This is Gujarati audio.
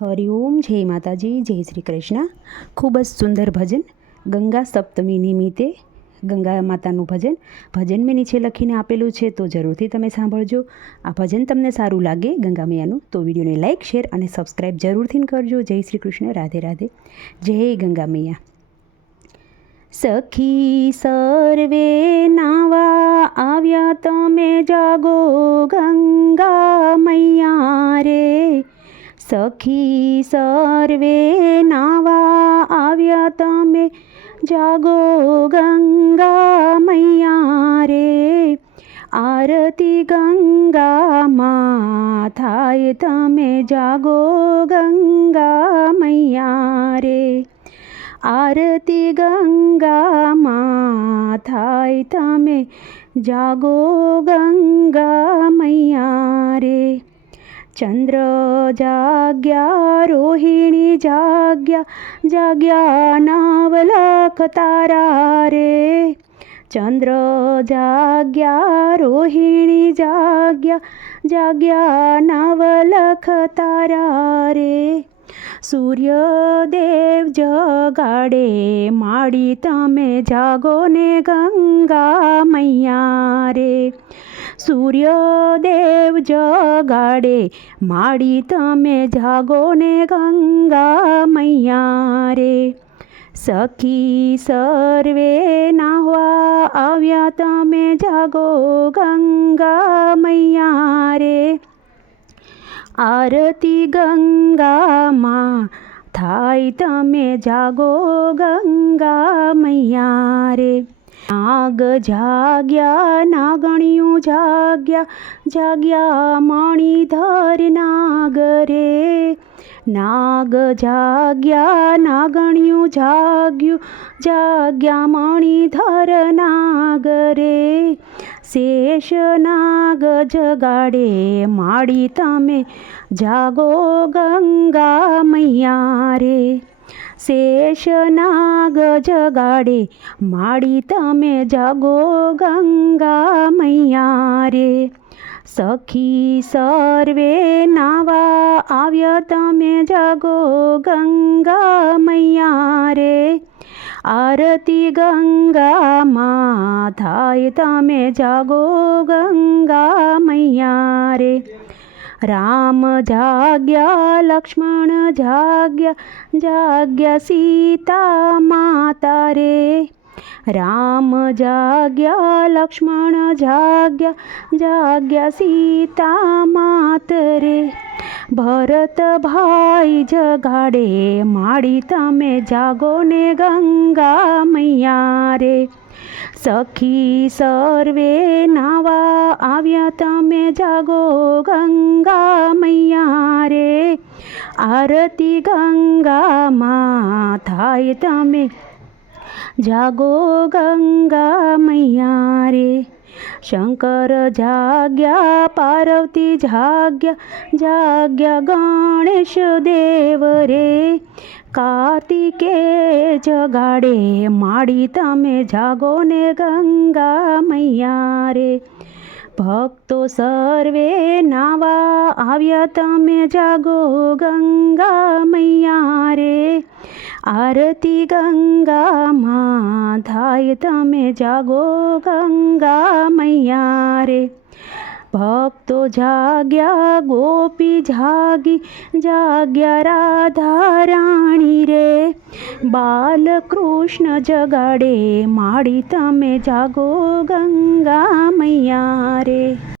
હરિઓમ, જય માતાજી, જય શ્રી કૃષ્ણ. ખૂબ જ સુંદર ભજન ગંગા સપ્તમી નિમિત્તે ગંગા માતાનું ભજન મેં નીચે લખીને આપેલું છે, તો જરૂરથી તમે સાંભળજો. આ ભજન તમને સારું લાગે ગંગા મૈયાનું તો વિડીયોને લાઇક, શેર અને સબસ્ક્રાઈબ જરૂરથી કરજો. જય શ્રી કૃષ્ણ, રાધે રાધે, જય ગંગા મૈયા. સખી સર્વે નાવા આવ્યા, તમે જાગો ગંગા મૈયા રે. સખી સર્વે નાવા આવ્યા, તમે જાગો ગંગા મૈયા રે. આરતી ગંગામાં થાય, તમે જાગો ગંગા મૈયા રે. આરતી ગંગામાં થાય, તમે જાગો ગંગા મૈયા રે. ચંદ્ર જાગ્યા, રોહિણી જાગ્યા, જાગ્યા નવલખ તારા રે. ચંદ્ર જાગ્યા, રોહિણી જાગ્યા, જાગ્યા નવલખ તારા રે. સૂર્યદેવ જગાડે માડી, તમે જાગો ને ગંગા મૈયા રે. સૂર્યદેવ જગાડે માડી, તમે જાગો ને ગંગા મૈયા રે. સખી સર્વે નાહવા આવ્યા, તમે જાગો ગંગા મૈયા રે. આરતી ગંગામાં થાય, તમે જાગો ગંગા મૈયા રે. નાગ જાગ્યા, નાગણિયું જાગ્યા, જાગ્યા મણિધર નાગ રે. નાગ જાગ્યા, નાગણિયું જાગ્યું, જાગ્યા મણિધર નાગ રે. શેષ નાગ જગાડે માડી, તમે જાગો ગંગા મૈયા રે. શેષ નાગ જગાડે માડી, તમે જાગો ગંગા મૈયા રે. સખી સર્વે નાવા આવ્યા, તમે જાગો ગંગા મૈયા રે. આરતી ગંગામાં થાય, તમે જાગો ગંગા મૈયા રે. રામ જાગ્યા, લક્ષ્મણ જાગ્યા, જાગ્યા સીતા માતા રે. રામ જાગ્યા, લક્ષ્મણ જાગ્યા, જાગ્યા સીતા માત રે. ભરત ભાઈ જગાડે માડી, તમે જાગો ને ગંગા મૈયા રે. સખી સર્વે નાવા આવ્યા, તમે જાગો ગંગા મૈયા રે. આરતી ગંગામાં થાય, તમે જાગો ગંગા મૈયા રે. શંકર જાગ્યા, પાર્વતી જાગ્યા, જાગ્યા ગણેશ દેવ રે. કાર્તિકે જગાડે માડી, તમે જાગો ને ગંગા મૈયા રે. ભક્તો સર્વે નાવા આવ્યા, તમે જાગો ગંગા મૈયા રે. આરતી ગંગામાં થાય, તમે જાગો ગંગા મૈયા રે. ભક્તો જાગ્યા, ગોપી જાગી, જાગ્યા રાધા રાણી રે. બાલકૃષ્ણ જગાડે માડી, તમે જાગો ગંગા મૈયા રે.